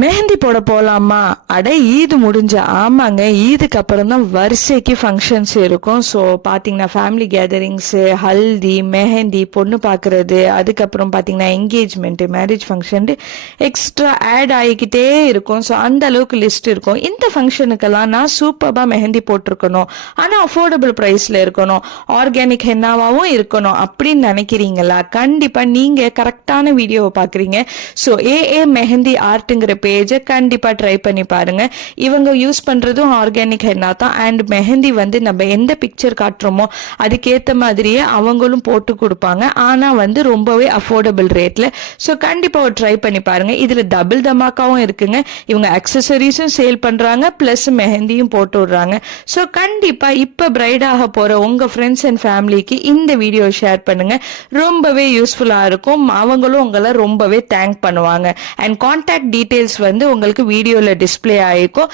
மெஹந்தி போட போலாமா? அட ஈது முடிஞ்ச ஆமாங்க, ஈதுக்கு அப்புறம் தான் வரிசைக்கு ஃபங்க்ஷன்ஸ் இருக்கும். ஸோ பார்த்தீங்கன்னா ஃபேமிலி கேதரிங்ஸு, ஹல்தி, மெஹந்தி, பொண்ணு பார்க்கறது, அதுக்கப்புறம் பார்த்தீங்கன்னா engagement, marriage function extra add ஆகிக்கிட்டே இருக்கும். ஸோ அந்த அளவுக்கு லிஸ்ட் இருக்கும். இந்த ஃபங்க்ஷனுக்கெல்லாம் நான் சூப்பராக மெஹந்தி போட்டிருக்கணும், ஆனால் அஃபோர்டபுள் ப்ரைஸில் இருக்கணும், ஆர்கானிக் ஹென்னாவாகவும் இருக்கணும் அப்படின்னு நினைக்கிறீங்களா? கண்டிப்பாக நீங்கள் கரெக்டான வீடியோவை பார்க்குறீங்க. ஸோ ஏஏ மெஹந்தி ஆர்ட்டுங்கிற பேஜை கண்டிப்பா ட்ரை பண்ணி பாருங்க. இவங்க யூஸ் பண்றதும் ஆர்கானிக் ஹென்னா தான். அண்ட் மெஹந்தி வந்து நம்ம எந்த பிக்சர் காட்டுறோமோ அதுக்கேற்ற மாதிரியே அவங்களும் போட்டு கொடுப்பாங்க. ஆனா வந்து ரொம்பவே அஃபோர்டபுள் ரேட்ல. ஸோ கண்டிப்பா ஒரு ட்ரை பண்ணி பாருங்க. இதுல டபுள் தமாக்காவும் இருக்குங்க. இவங்க அக்சசரிஸும் சேல் பண்றாங்க, பிளஸ் மெஹந்தியும் போட்டு விடுறாங்க. ஸோ கண்டிப்பா இப்ப பிரைடாக போற உங்க ஃப்ரெண்ட்ஸ் அண்ட் ஃபேமிலிக்கு இந்த வீடியோ ஷேர் பண்ணுங்க. ரொம்பவே யூஸ்ஃபுல்லா இருக்கும். அவங்களும் உங்களை ரொம்பவே தேங்க் பண்ணுவாங்க. அண்ட் கான்டாக்ட் டீடைல்ஸ் வந்து உங்களுக்கு வீடியோல டிஸ்பிளே ஆயிருக்கும்.